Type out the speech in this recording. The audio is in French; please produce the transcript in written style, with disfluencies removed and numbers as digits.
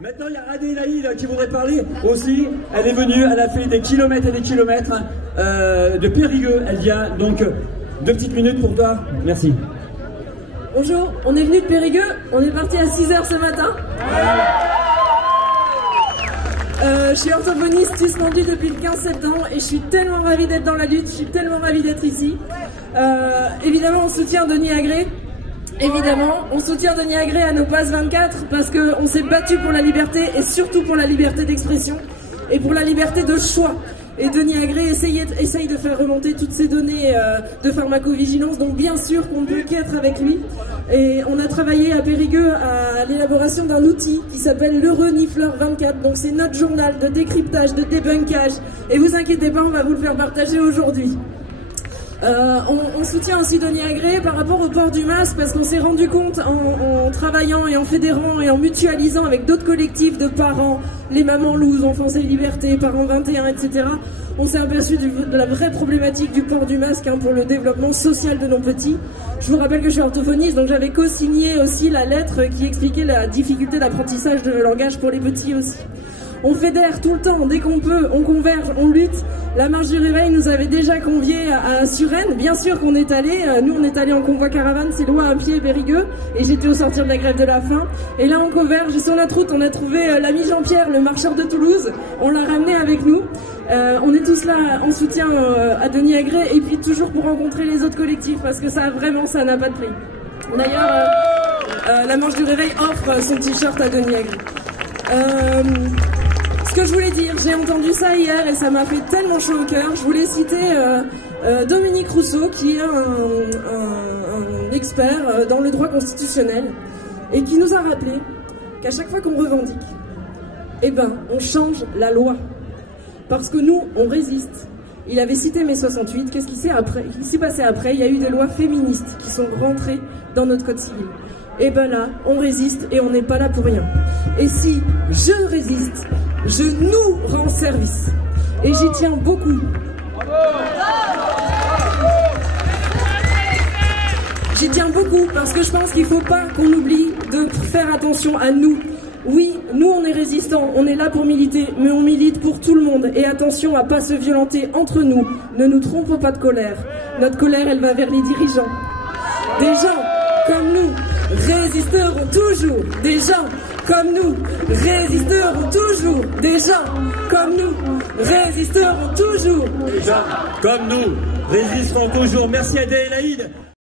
Maintenant, il y a Adélaïde qui voudrait parler aussi. Elle est venue, elle a fait des kilomètres et des kilomètres de Périgueux. Elle vient donc 2 petites minutes pour toi. Merci. Bonjour, on est venu de Périgueux. On est parti à 6 h ce matin. Je suis orthophoniste suspendu depuis le 15 septembre et je suis tellement ravie d'être dans la lutte. Je suis tellement ravie d'être ici. Évidemment, on soutient Denis Agré. Évidemment, on soutient Denis Agré à nos passes 24 parce qu'on s'est battu pour la liberté et surtout pour la liberté d'expression et pour la liberté de choix. Et Denis Agré essaye de faire remonter toutes ces données de pharmacovigilance, donc bien sûr qu'on ne peut qu'être avec lui. Et on a travaillé à Périgueux à l'élaboration d'un outil qui s'appelle l'Heureux Nifleur 24. Donc c'est notre journal de décryptage, de débunkage. Et vous inquiétez pas, on va vous le faire partager aujourd'hui. On soutient aussi Denis Agré par rapport au port du masque parce qu'on s'est rendu compte en travaillant et en fédérant et en mutualisant avec d'autres collectifs de parents, les mamans looses, Enfants et Liberté, Parents 21, etc. On s'est aperçu de la vraie problématique du port du masque pour le développement social de nos petits. Je vous rappelle que je suis orthophoniste, donc j'avais co-signé aussi la lettre qui expliquait la difficulté d'apprentissage de langage pour les petits aussi. On fédère tout le temps, dès qu'on peut, on converge, on lutte. La marche du réveil nous avait déjà conviés à Suresnes. Bien sûr qu'on est allé, nous on est allé en convoi caravane, c'est loin à pied Périgueux, et j'étais au sortir de la grève de la faim. Et là on converge, et sur notre route on a trouvé l'ami Jean-Pierre, le marcheur de Toulouse. On l'a ramené avec nous. On est tous là en soutien à Denis Agré, et puis toujours pour rencontrer les autres collectifs, parce que ça vraiment ça n'a pas de prix. D'ailleurs, la marche du réveil offre son t-shirt à Denis Agré. Ce que je voulais dire, j'ai entendu ça hier et ça m'a fait tellement chaud au cœur. Je voulais citer Dominique Rousseau, qui est un expert dans le droit constitutionnel et qui nous a rappelé qu'à chaque fois qu'on revendique, eh ben, on change la loi. Parce que nous, on résiste. Il avait cité mai 68. Qu'est-ce qui s'est passé après? Il y a eu des lois féministes qui sont rentrées dans notre code civil. Et ben là, on résiste et on n'est pas là pour rien. Et si je résiste, je nous rends service. Et j'y tiens beaucoup. J'y tiens beaucoup parce que je pense qu'il ne faut pas qu'on oublie de faire attention à nous. Oui, nous on est résistants, on est là pour militer, mais on milite pour tout le monde. Et attention à ne pas se violenter entre nous. Ne nous trompons pas de colère. Notre colère, elle va vers les dirigeants. Des gens comme nous résisteront toujours. Des gens comme nous résisteront toujours. Des gens comme nous résisteront toujours. Des gens comme nous résisteront toujours. Merci Adélaïde.